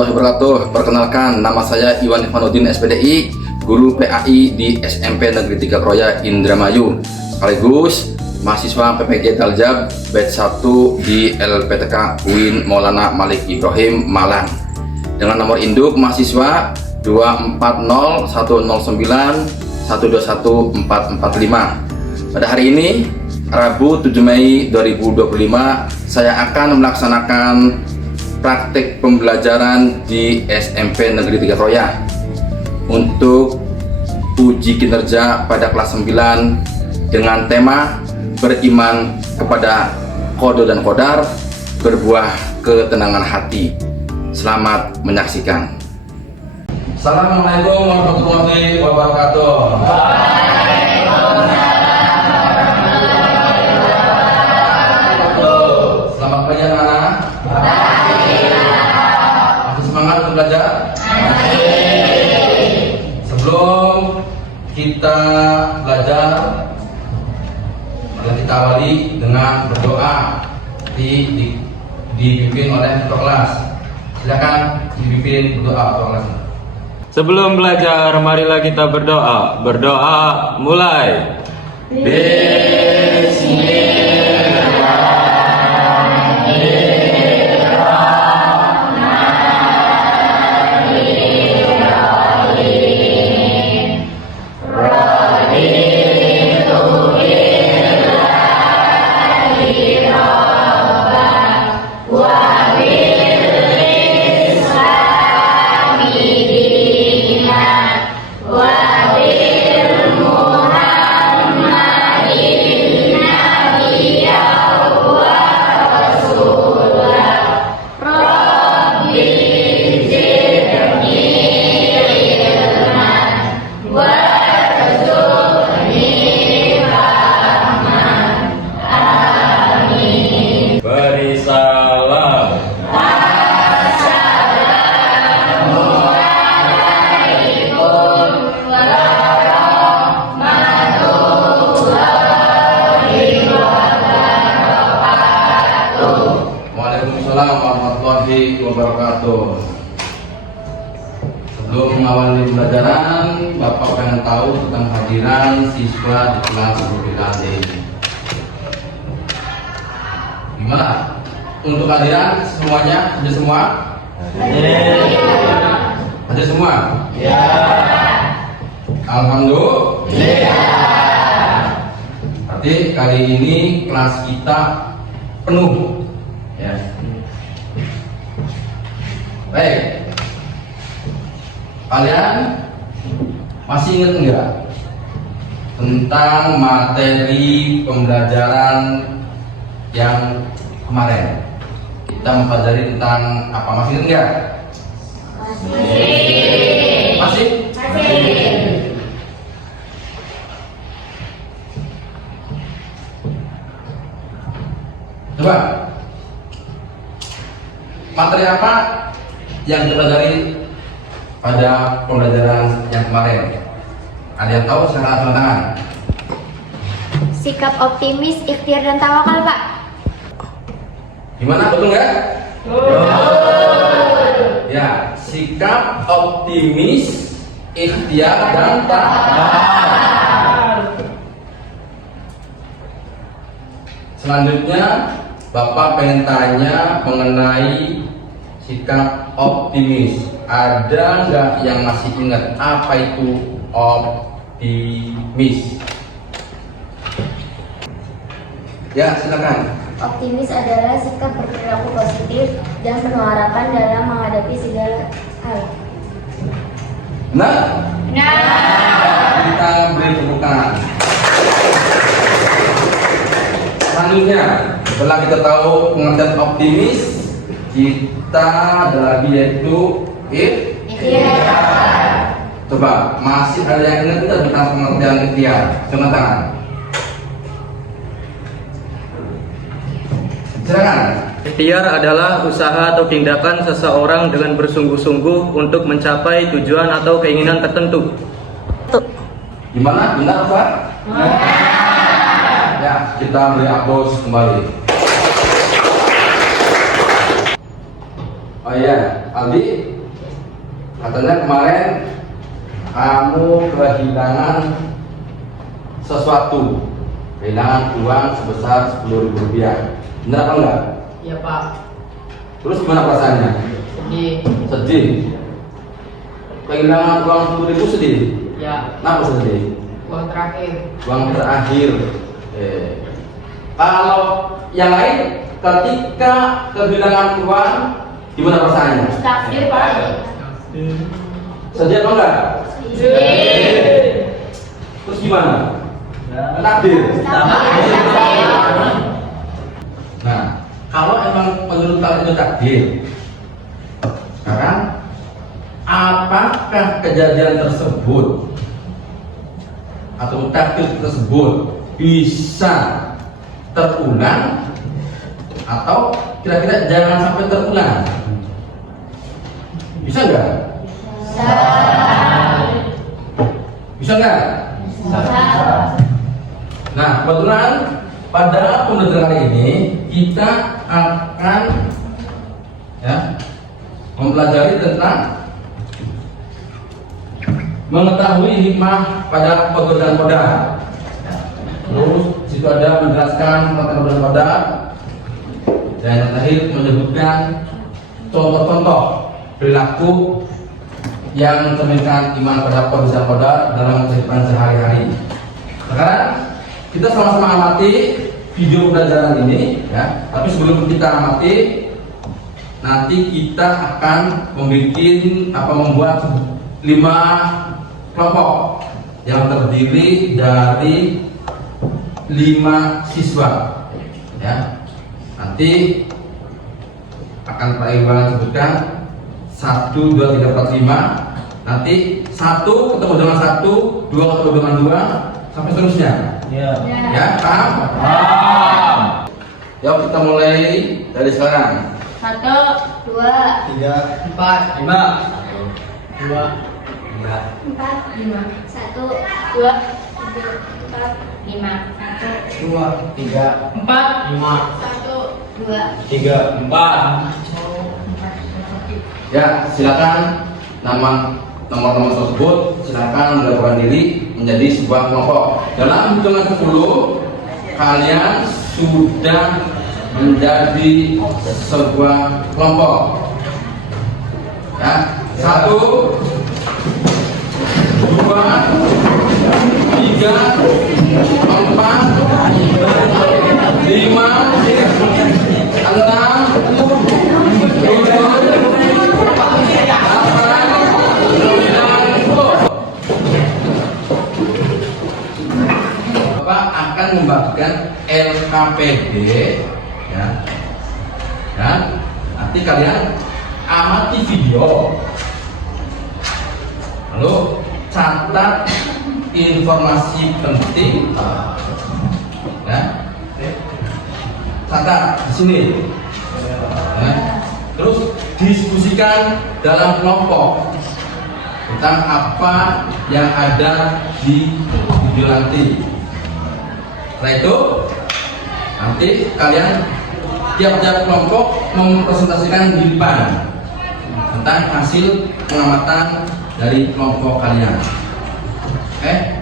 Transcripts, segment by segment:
warahmatullahi wabarakatuh. Perkenalkan, nama saya Iwan Ivanuddin SPDI, guru PAI di SMP Negeri 3 Kroya, Indramayu, sekaligus mahasiswa PPG Daljab batch 1 di LPTK UIN Maulana Malik Ibrahim Malang, dengan nomor induk mahasiswa 2401091121445. Pada hari ini, Rabu 7 Mei 2025, saya akan melaksanakan praktik pembelajaran di SMP Negeri 3 Kroya untuk uji kinerja pada kelas 9 dengan tema beriman kepada qada dan qadar, berbuah ketenangan hati. Selamat menyaksikan. Assalamualaikum warahmatullahi wabarakatuh. Selamat pagi anak-anak. Masih semangat untuk belajar? Sebelum kita belajar, mari kita awali dengan berdoa dipimpin oleh ketua kelas. Silakan dipimpin berdoa ketua kelas. Sebelum belajar, marilah kita berdoa. Berdoa mulai. Beri salam. Waalaikumsalam warahmatullahi wabarakatuh. Sebelum mengawali pembelajaran, Bapak pengen tahu tentang kehadiran siswa di kelas berbeda ini. Gimana? Untuk kehadiran semuanya, hadir semua? Hadir semua? Ya. Alhamdulillah. Berarti kali ini kelas kita penuh. Ya. Baik. Kalian masih ingat enggak tentang materi pembelajaran yang kemarin? Kita mempelajari tentang apa? Masih ingat enggak? Masih? Coba, materi apa yang kita pelajari pada pembelajaran yang kemarin? Ada yang tahu? Silahkan angkat tangan. Sikap optimis, ikhtiar, dan tawakal, Pak. Gimana, betul nggak? Ya, sikap optimis, ikhtiar, dan tawakal. Selanjutnya, Bapak pengen tanya mengenai sikap optimis. Ada nggak yang masih ingat apa itu optimis? Ya, silakan. Optimis adalah sikap berperilaku positif dan penuh harapan dalam menghadapi segala hal. Nah, kita beri tepukan. Selanjutnya, setelah kita tahu pengertian optimis, kita ada lagi yaitu ikhtiar. Coba, masih ada yang ingat tidak tentang pengertian ikhtiar? Coba tangan. Silakan. Ikhtiar adalah usaha atau tindakan seseorang dengan bersungguh-sungguh untuk mencapai tujuan atau keinginan tertentu. Gimana? Benar, Pak? Ya, kita beri aplaus kembali. Oh iya, Aldi, katanya kemarin kamu kehilangan sesuatu, kehilangan uang sebesar Rp10.000. Benar apa enggak? Iya Pak. Terus gimana perasaannya? Sedih. Sedih. Kehilangan uang 10.000 sedih. Ya. Kenapa sedih? Uang terakhir. Uang terakhir. Kalau yang lain, ketika kehilangan uang, gimana perasaannya? Takdir Pak. Sedih apa enggak? Terus gimana? Takdir. Nah, kalau emang menurut kalian itu takdir, sekarang apakah kejadian tersebut atau takdir tersebut bisa terulang atau kira-kira jangan sampai terulang? Bisa nggak? Bisa nggak? Nah, kebetulan pada pembelajaran kali ini kita akan mempelajari tentang mengetahui hikmah pada kodar dan kodar. Terus situ ada menjelaskan tentang kodar dan kodar, dan yang terakhir menyebutkan contoh-contoh perilaku yang mencerminkan iman pada kodar dan kodar dalam kehidupan sehari-hari. Sekarang kita sama-sama amati video pembelajaran ini, ya. Tapi sebelum kita amati, nanti kita akan membuat 5 kelompok yang terdiri dari 5 siswa, ya. Nanti akan Pak Iwan sebutkan 1, 2, 3, 4, 5. Nanti 1 ketemu dengan 1, 2 ketemu dengan 2, sampai seterusnya. Ya, paham? Yuk kita mulai dari sekarang. 1, 2, 3, 4, 5, 2, 4, 5. 1, 2, 3, 4, 5. 1, 2, 3, 4, 5, 2, 3, 4. Ya, silakan nomor-nomor tersebut silakan melakukan diri menjadi sebuah kelompok. Dalam hitungan 10 kalian sudah menjadi sebuah kelompok. Ya, 1, 2, 3, 4, 5, 6, akan membagikan LKPD, ya, dan nanti kalian amati video, lalu catat informasi penting, ya, catat di sini, ya. Terus diskusikan dalam kelompok tentang apa yang ada di video nanti. Setelah itu nanti kalian tiap-tiap kelompok mempresentasikan di depan tentang hasil pengamatan dari kelompok kalian. Oke?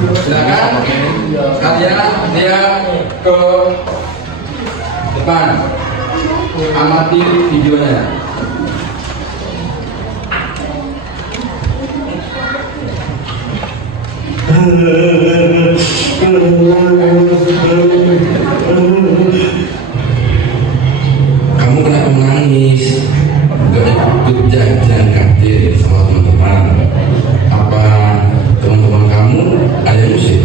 Silakan kalian dia ke depan, amati videonya. Kamu kenapa menangis? Gak ikut jajan kantin sama teman-teman? Apa teman-teman kamu ada yang musik?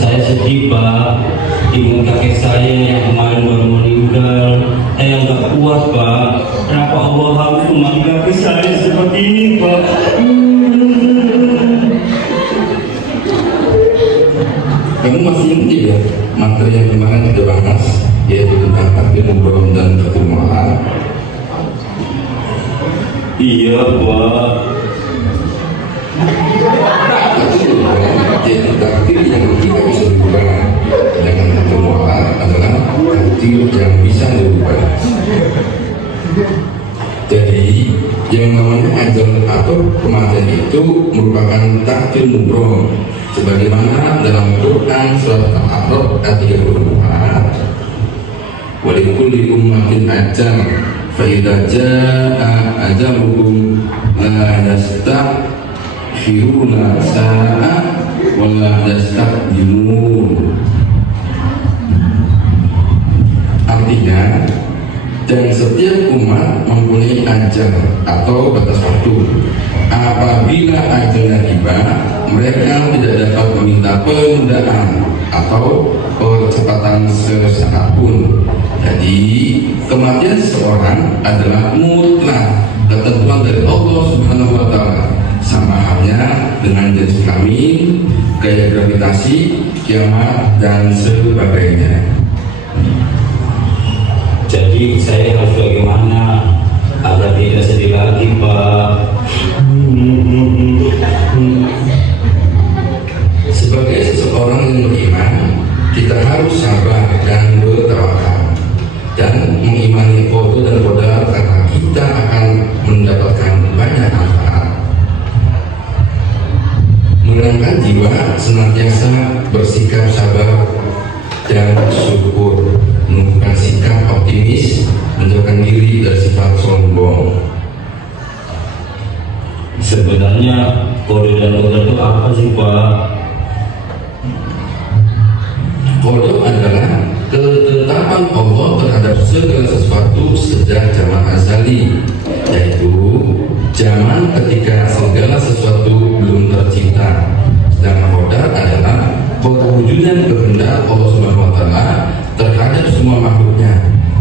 Saya sedih Pak, ibu kakek saya yang kemarin baru meninggal. Saya nggak kuat Pak. Kenapa Allah harus memanggi kakek saya seperti ini Pak? Kamu masih ingat ya materi yang kemarin kita bahas, yaitu tentang takdir mubrom dan takdir mu'al? Iya Pak. Jadi takdir yang tidak bisa dirubah, sedangkan takdir mu'al adalah takdir yang bisa dirubah. Jadi yang namanya ajal atau kematian itu merupakan takdir mubrom, sebagaimana dalam Quran surat Al-A'raf ayat 34, walikulli ummatin ajal fa idza jaa ajaluhum la yastakhiruna sa'a wa la yastaqdimun. Artinya, dan setiap umat mempunyai ajal atau batas waktu. Apabila ajalnya tiba, mereka tidak dapat meminta penundaan atau percepatan sesaat pun. Jadi kematian seseorang adalah mutlak ketentuan dari Allah Subhanahu wa Ta'ala, sama halnya dengan jenis kelamin, gaya gravitasi, kiamat dan sebagainya. Jadi saya harus bagaimana agar tidak sedih lagi Pak? Sebagai seseorang yang beriman, kita harus sabar dan bertawakal dan mengimani qada dan qadar, karena kita akan mendapatkan banyak manfaat. Menenangkan jiwa, senantiasa bersikap sabar dan syukur, menunjukkan sikap optimis, menjauhkan diri dari sifat sombong. Sebenarnya kode dan qadar itu apa sih Pak? Qada adalah ketetapan Allah terhadap segala sesuatu sejak zaman azali, yaitu zaman ketika segala sesuatu belum tercipta. Dan qadar adalah perwujudan kehendak Allah Subhanahu wa Ta'ala terhadap semua makhluknya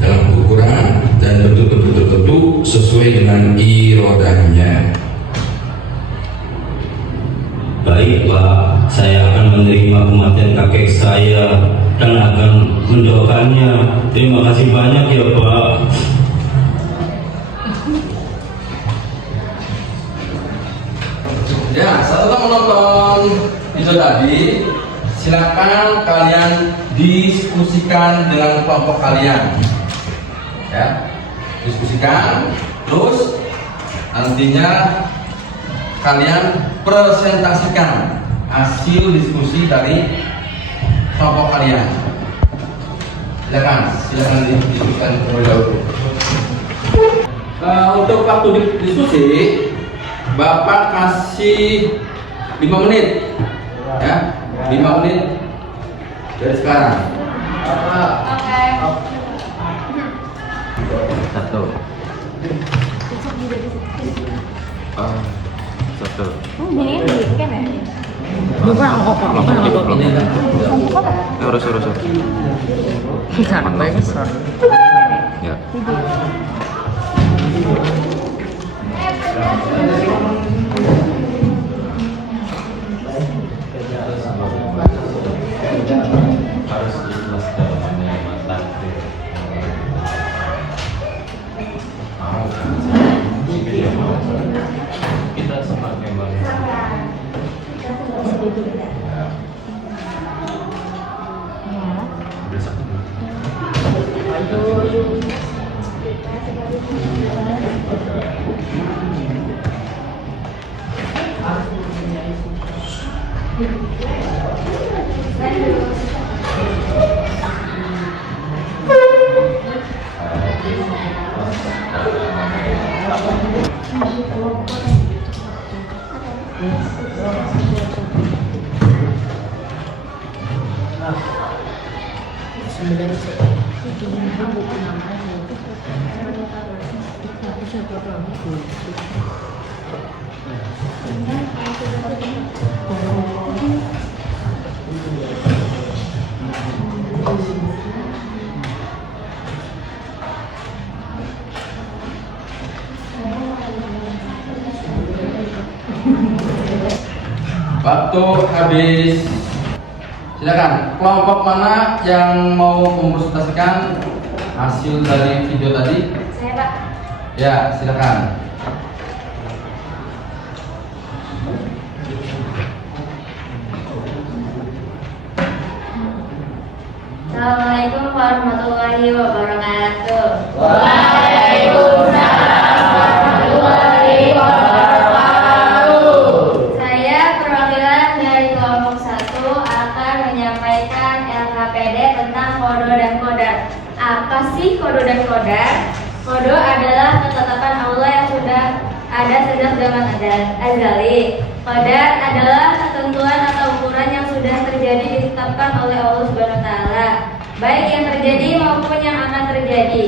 dalam ukuran dan bentuk-bentuk tertentu sesuai dengan iradahnya. Baik Pak, saya akan menerima kematian kakek saya dan akan mendoakannya. Terima kasih banyak ya Pak. Ya, setelah menonton video tadi, silakan kalian diskusikan dengan kelompok kalian. Ya, diskusikan. Terus nantinya kalian presentasikan hasil diskusi dari kelompok kalian. Silakan didiskusikan terlebih dahulu. Untuk waktu diskusi, Bapak kasih 5 menit, ya, 5 menit dari sekarang. Oke. Satu. Ya. Harus ikhlas dalam menerima takdir. Kita sebagai manusia Waktu habis. Silakan. Kelompok mana yang mau mempresentasikan hasil dari video tadi? Saya, Pak. Ya, silakan. Assalamualaikum warahmatullahi wabarakatuh. Saya perwakilan dari kelompok 1 akan menyampaikan LKPD tentang kodo dan kodar. Apa sih kodo dan kodar? Kodo adalah ketetapan Allah yang sudah ada sejak zaman azali. Kodar adalah ketentuan atau ukuran yang sudah terjadi ditetapkan oleh Allah Subhanahu wa taala, baik yang terjadi maupun yang akan terjadi.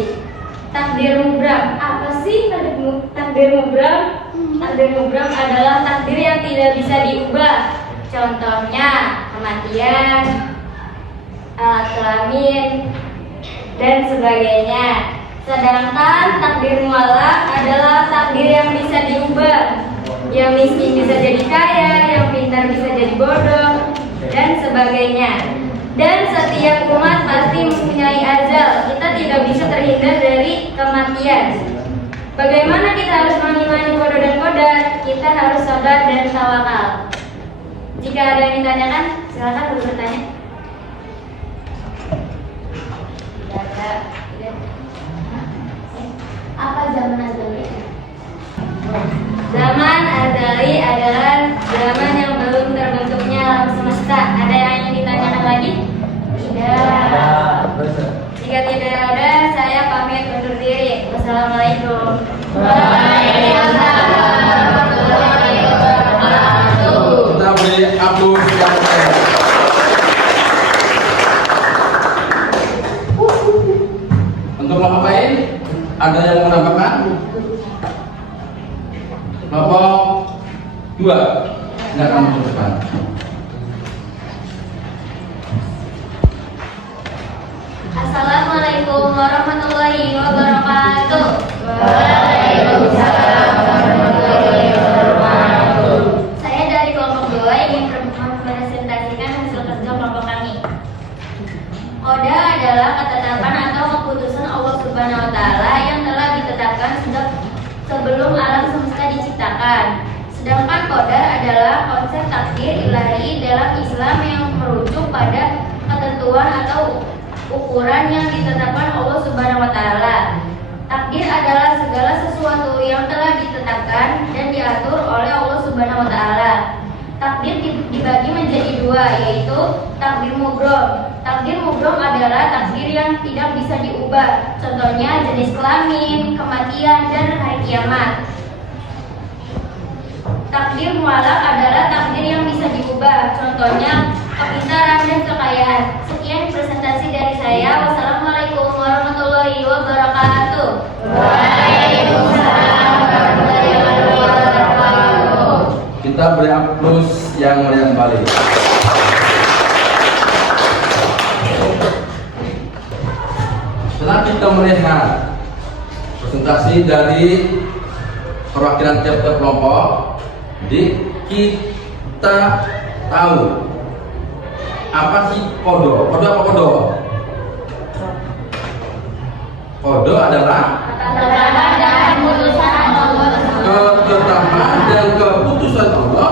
Takdir mubram. Apa sih takdir mubram? Takdir mubram adalah takdir yang tidak bisa diubah. Contohnya kematian, alat kelamin, dan sebagainya. Sedangkan takdir mualak adalah takdir yang bisa diubah. Yang miskin bisa jadi kaya, yang pintar bisa jadi bodoh, dan sebagainya. Dan setiap umat pasti mempunyai ajal. Kita tidak bisa terhindar dari kematian. Bagaimana kita harus mengimani kodo dan kodar? Kita harus sabar dan tawakal. Jika ada yang ditanyakan, silakan dulu bertanya. Apa zaman azali? Zaman azali adalah zaman yang belum terbentuknya alam semesta. Ada yang ingin ditanyakan lagi? Tidak. Jika tidak ada, saya pamit undur diri. Wassalamualaikum. Waalaikumsalam warahmatullahi wabarakatuh. Kita beri aplaus yang baik. Untuk kelompok lain, ada yang mau menambahkan? Kelompok 2, silakan menunjukkan. Assalamualaikum warahmatullahi wabarakatuh. Waalaikumsalam warahmatullahi wabarakatuh. Saya dari kelompok 2 ingin mempresentasikan hasil kerja kelompok kami. Koda adalah ketetapan atau keputusan Allah Subhanahu wa taala yang telah ditetapkan sejak sebelum alam semesta diciptakan. Sedangkan kodar adalah konsep takdir ilahi dalam Islam yang merujuk pada ketentuan atau ukuran yang ditetapkan Allah Subhanahu wa taala. Takdir adalah segala sesuatu yang telah ditetapkan dan diatur oleh Allah Subhanahu wa taala. Takdir dibagi menjadi 2, yaitu takdir mubrom. Takdir mubrom adalah takdir yang tidak bisa diubah. Contohnya jenis kelamin, kematian, dan hari kiamat. Takdir mualak adalah takdir yang bisa diubah. Contohnya kepintaran dan kekayaan. Sekian presentasi dari saya. Wassalamualaikum warahmatullahi wabarakatuh. Waalaikumsalam warahmatullahi wabarakatuh. Kita beri aplaus yang meriah kembali. Setelah kita melihat presentasi dari perwakilan tiap-tiap kelompok, kita tahu apa sih kodo? Kodo apa kodo? Kodo adalah Ketetapan dan keputusan Allah ketetapan dan keputusan Allah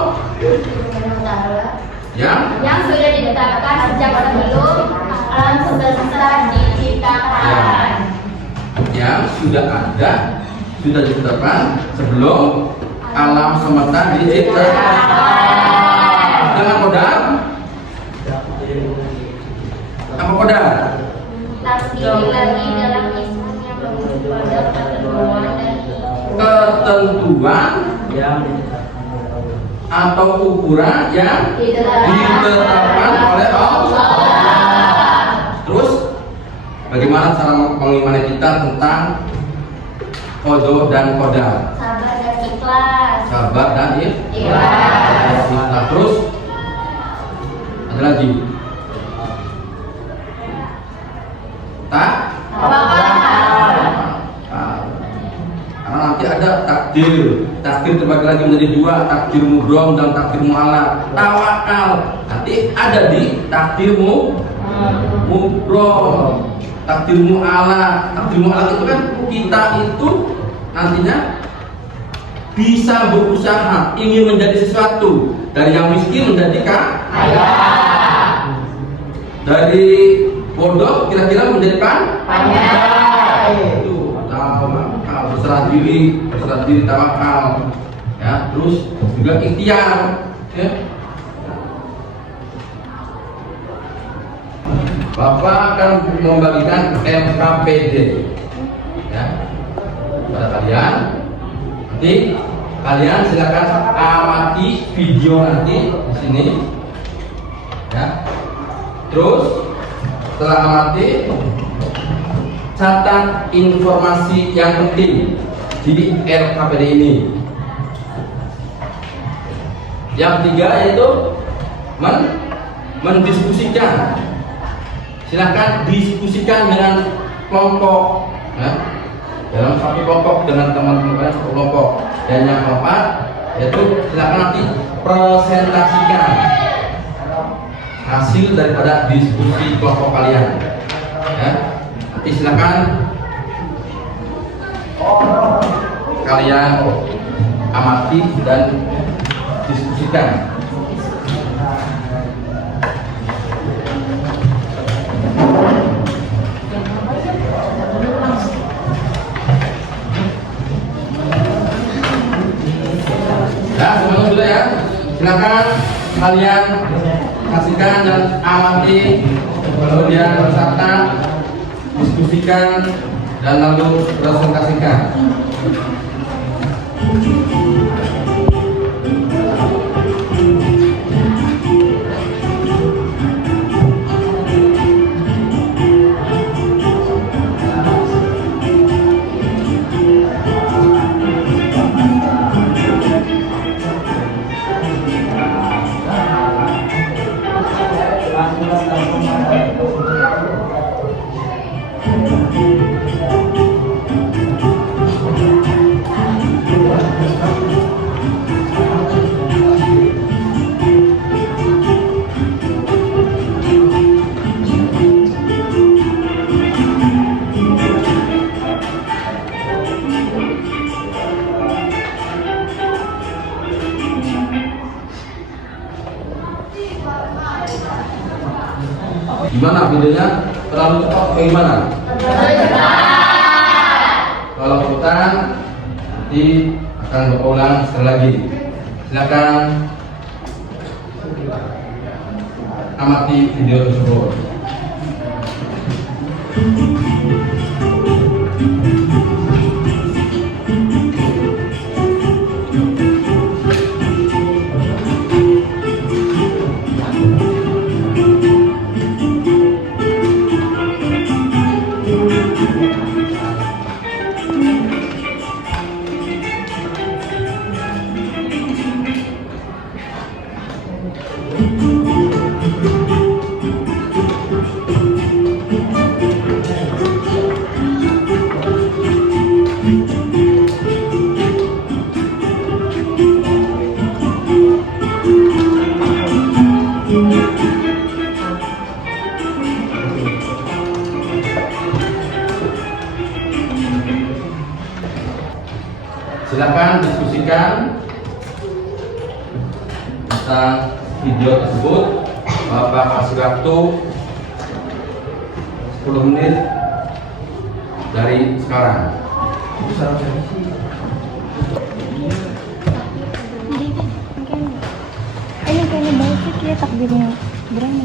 yang sudah ditetapkan sejak sebelum alam semesta diciptakan. yang sudah ada, sudah ditetapkan sebelum alam semesta diciptakan. Dengan kodar? Apa kodar? Takdir ilahi dalam Islam yang merujuk pada ketentuan dan Ketentuan atau ukuran yang ditetapkan oleh Allah. Terus bagaimana cara mengimani kita tentang kodo dan kodar? sabar dan ikhlas. Sabar dan Ikhlas. ikhlas. Terus ada lagi. Karena nanti ada takdir. Takdir terbagi lagi menjadi dua, takdir mubrom dan takdir mu'alaq. Tawakal nanti ada di takdir mubrom, takdir mu'alaq. Takdir mu'alaq itu kan kita itu nantinya bisa berusaha ingin menjadi sesuatu, dari yang miskin menjadi kaya, dari bodoh kira-kira menjadi pandai. Itu tawakal, berserah diri tawakal. Ya, terus juga ikhtiar. Ya. Bapak akan membagikan LKPD ya pada kalian. Nanti kalian silakan amati video nanti di sini. Ya. Terus setelah amati, catat informasi yang penting di LKPD ini. Yang ketiga yaitu mendiskusikan. Silakan diskusikan dengan kelompok, ya. Dalam satu kelompok dengan teman-teman satu kelompok. Dan yang keempat yaitu silakan nanti presentasikan hasil daripada diskusi kelompok kalian. Ya. Nanti silakan kalian amati dan diskusikan. Ya, semuanya sudah ya. Silakan kalian saksikan dan amati, kemudian catat, diskusikan, dan lalu presentasikan. Gimana videonya? Terlalu cepat atau gimana? Kalau hutan nanti akan berulang sekali lagi. Silakan amati video tersebut. Silakan diskusikan tentang video tersebut. Bapak kasih waktu 10 menit dari sekarang. Ini kayaknya baik ya takdirnya berani.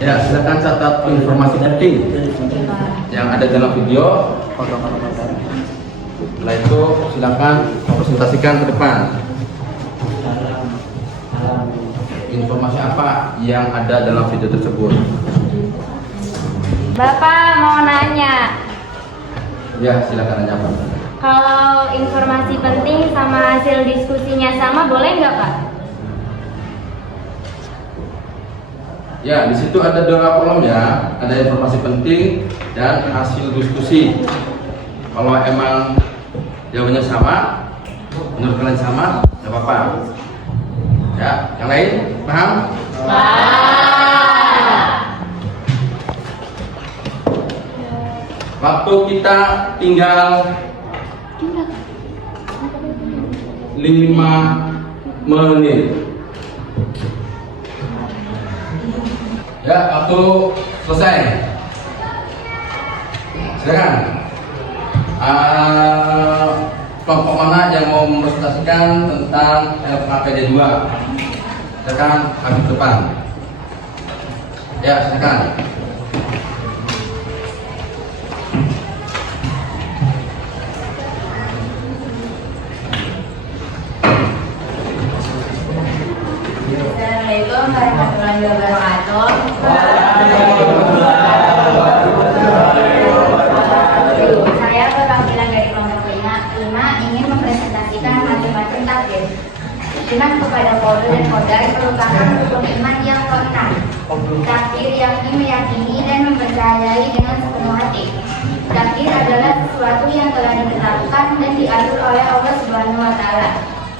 Ya, silakan catat informasi penting yang ada dalam video. Setelah itu silakan presentasikan ke depan. Informasi apa yang ada dalam video tersebut? Bapak mau nanya, Ya, silakan tanya Pak. kalau informasi penting sama hasil diskusinya sama boleh nggak Pak? Ya, di situ ada 2 kolom ya, ada informasi penting dan hasil diskusi. Kalau emang jawabannya sama, menurut kalian sama, nggak apa-apa. Ya, yang lain paham? Waktu kita tinggal 5 menit. Ya, waktu selesai. Silakan. Kelompok mana yang mau mempresentasikan tentang LKPD 2? Silakan habis depan. Ya, silakan. Assalamualaikum warahmatullahi wabarakatuh. Saya perwakilan dari kelompok 5 ingin mempresentasikan macam-macam takdir. Iman kepada qada dan qadar merupakan rukun iman yang keenam. Takdir yakni meyakini dan mempercayai dengan sepenuh hati. Takdir adalah sesuatu yang telah ditetapkan dan diatur oleh Allah Subhanahu wa taala.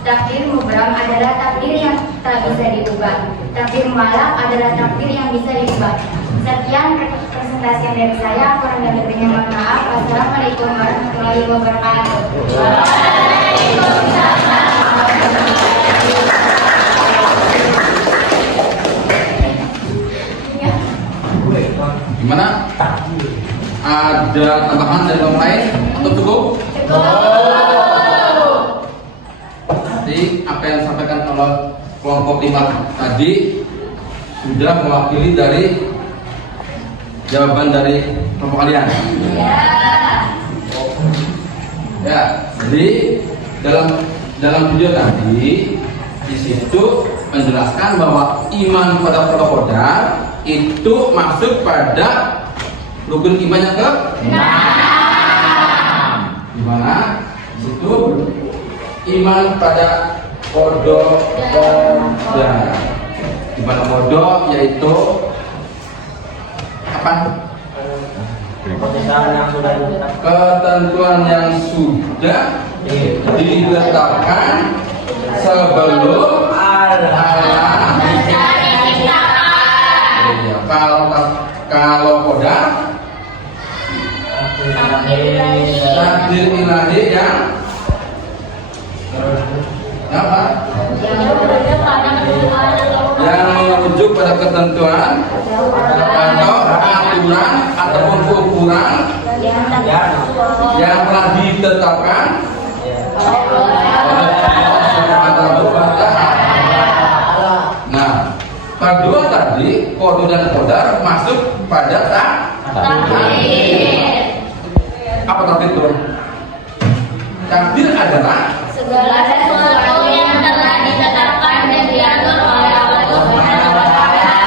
Takdir mubram adalah takdir yang tak bisa diubah. Takdir mualak adalah takdir yang bisa diubah. Sekian presentasi dari saya, kurang dan lebihnya mohon maaf. Wassalamualaikum warahmatullahi wabarakatuh. Gimana? Ada tambahan dari orang lain atau cukup? Jadi apa yang disampaikan oleh kelompok 5 tadi sudah mewakili dari jawaban dari kelompok kalian. Ya, jadi dalam video tadi di situ menjelaskan bahwa iman pada qada itu masuk pada rukun iman yang ke-6. Di mana? Di situ iman pada qada. Di mana qada yaitu apa? Ketentuan yang sudah ditetapkan sebelum alam. Kalau qadar takdir ilahi yang apa? Yang merujuk pada ketentuan atau aturan ataupun ukuran yang telah ditetapkan Nah, kedua tadi qada dan qadar masuk pada takdir. Apa takdir itu? Takdir adalah segala sesuatu yang telah ditetapkan dan diatur oleh Allah Subhanahu wa taala.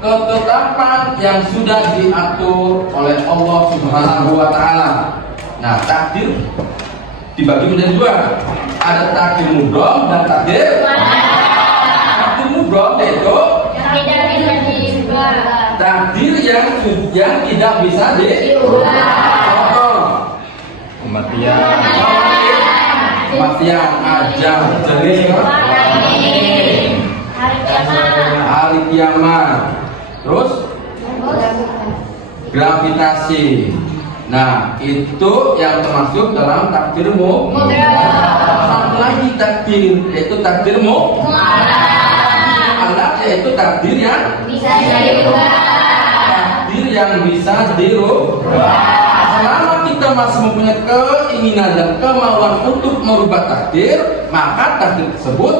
Ketetapan yang sudah diatur oleh Allah Subhanahu wa taala. Nah, takdir dibagi menjadi 2. Ada takdir mubrom dan takdir takdir mubrom yaitu Tidak bisa diubah. takdir yang tidak bisa diubah. Contoh, kematian, ajal, jenis, hari kiamat, terus gravitasi. Nah, itu yang termasuk dalam takdirmu. Satu lagi takdir, yaitu takdirmu. Alat yaitu takdir yang Bisa diubah. takdir yang bisa dirubah. Selama kita masih mempunyai keinginan dan kemauan untuk merubah takdir, maka takdir tersebut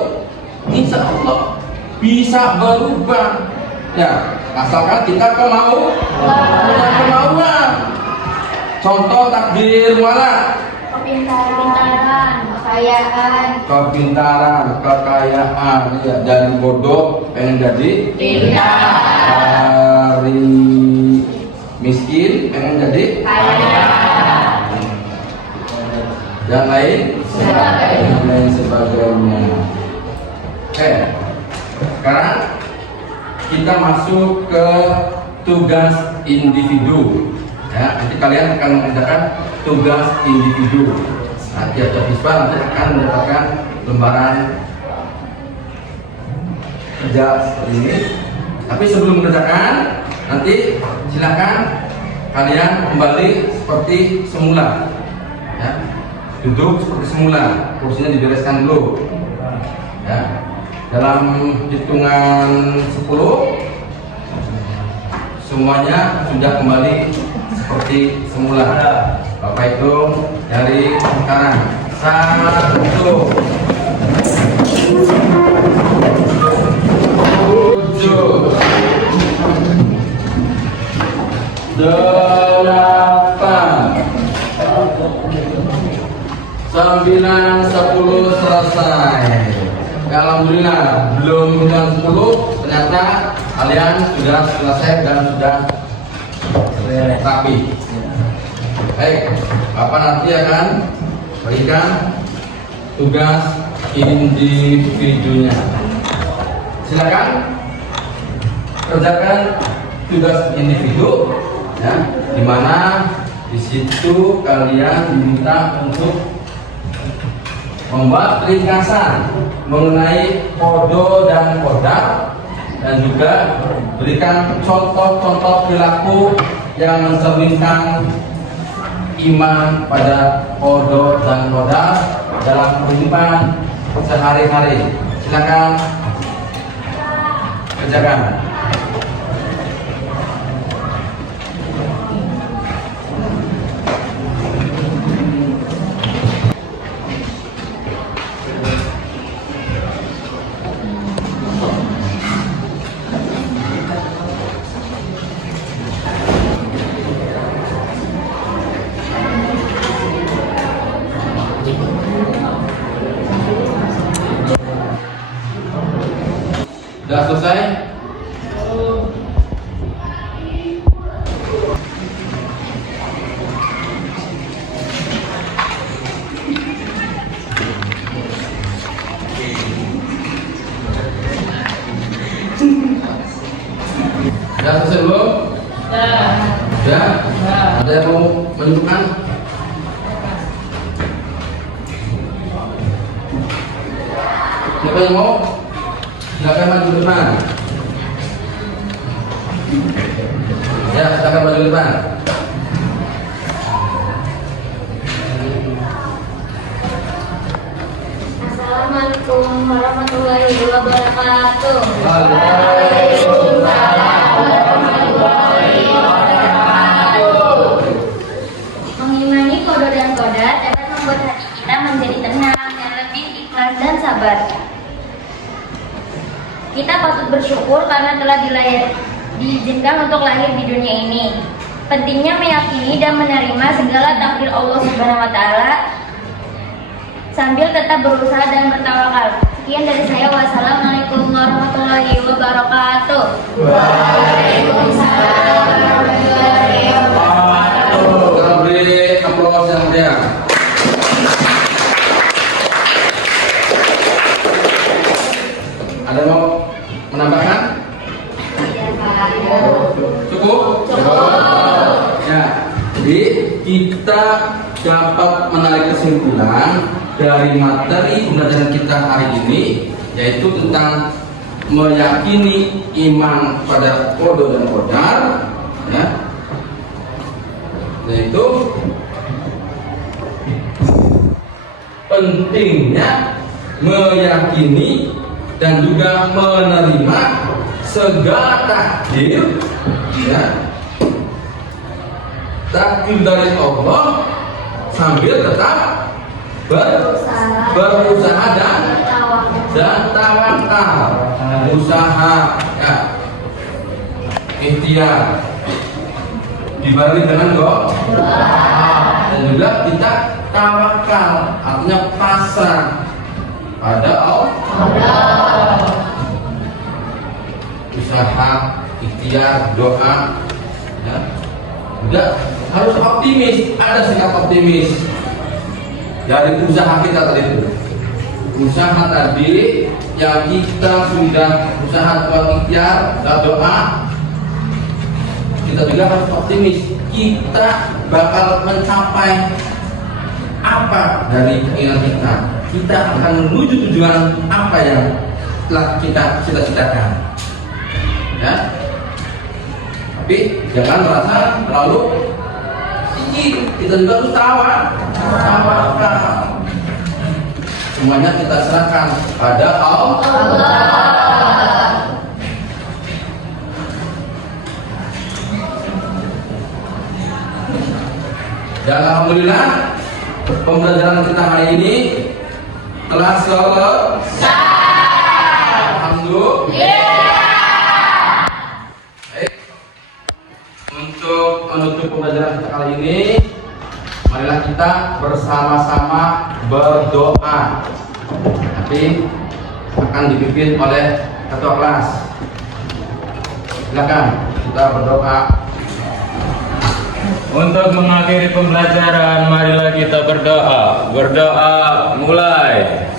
insya Allah bisa berubah. Ya, asalkan kita punya kemauan. Contoh takdir mualak: Kepintaran, kekayaan, ya, dari bodoh pengen jadi pintar, dari miskin pengen jadi kaya, dan lain sebagainya. Oke, sekarang kita masuk ke tugas individu. Ya, nanti kalian akan mengerjakan tugas individu. Nah, tiap siswa nanti akan mendapatkan lembaran kerja seperti ini. Tapi sebelum mengerjakan, nanti silakan kalian kembali seperti semula. Ya, duduk seperti semula, kursinya dibereskan dulu. Ya, dalam hitungan 10 semuanya sudah kembali seperti semula. Bapak hitung dari sekarang. 1, 7, 8, 9, 10 selesai. Alhamdulillah, belum 10 ternyata kalian sudah selesai dan sudah rapi. Baik, Bapak nanti akan berikan tugas individunya. Silakan kerjakan tugas individu, ya, di mana di situ kalian diminta untuk membuat ringkasan mengenai kodo dan kodar, dan juga berikan contoh-contoh perilaku yang mencerminkan iman pada kodo dan kodar dalam kehidupan sehari-hari. Silakan kerjakan. Sudah selesai? Sudah selesai belum? Sudah. Ada yang mau menunjukkan? Siapa yang mau? Silakan maju depan. Ya, silakan maju depan. Assalamualaikum warahmatullahi wabarakatuh. Waalaikumsalam warahmatullahi wabarakatuh. Mengimani kodo dan kodar dapat membuat hati kita menjadi tenang dan lebih ikhlas dan sabar. Kita patut bersyukur karena telah diizinkan untuk lahir di dunia ini. Pentingnya meyakini dan menerima segala takdir Allah Subhanahu wa Ta'ala sambil tetap berusaha dan bertawakal. Sekian dari saya. Wassalamualaikum warahmatullahi wabarakatuh. Waalaikumsalam warahmatullahi wabarakatuh. Kita beri aplaus yang meriah. Ada mau menambahkan? Cukup? Ya, jadi kita dapat menarik kesimpulan dari materi pembelajaran kita hari ini, yaitu tentang meyakini iman pada kodo dan kodar, ya, yaitu pentingnya meyakini dan juga menerima segala takdir, ya, takdir dari Allah, sambil tetap berusaha dan tawakal. Usaha, ya, ikhtiar dibarengi dengan doa, dan juga kita tawakal, artinya pasrah pada Allah. Usaha, ikhtiar, doa, ya. Juga harus optimis, ada sikap optimis dari usaha kita tadi itu. Usaha tadi yang kita sudah usaha kuat ikhtiar dan doa, kita juga harus optimis. Kita bakal mencapai apa dari keinginan kita. Kita akan menuju tujuan apa yang telah kita cita-citakan. Ya. Tapi jangan merasa terlalu tinggi. Kita juga harus tawakal. Semuanya kita serahkan pada Allah. Dan alhamdulillah pembelajaran kita hari ini telah selesai. Alhamdulillah. Baik. Untuk menutup pembelajaran kita kali ini, marilah kita bersama-sama berdoa. Nanti akan dipimpin oleh ketua kelas. Silakan kita berdoa. Untuk mengakhiri pembelajaran, marilah kita berdoa. Berdoa mulai.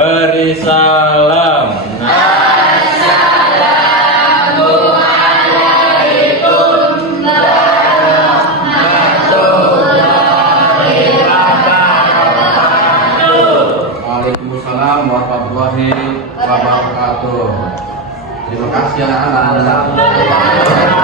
Beri salam. Waalaikumsalam warahmatullahi wabarakatuh. Terima kasih anak-anak.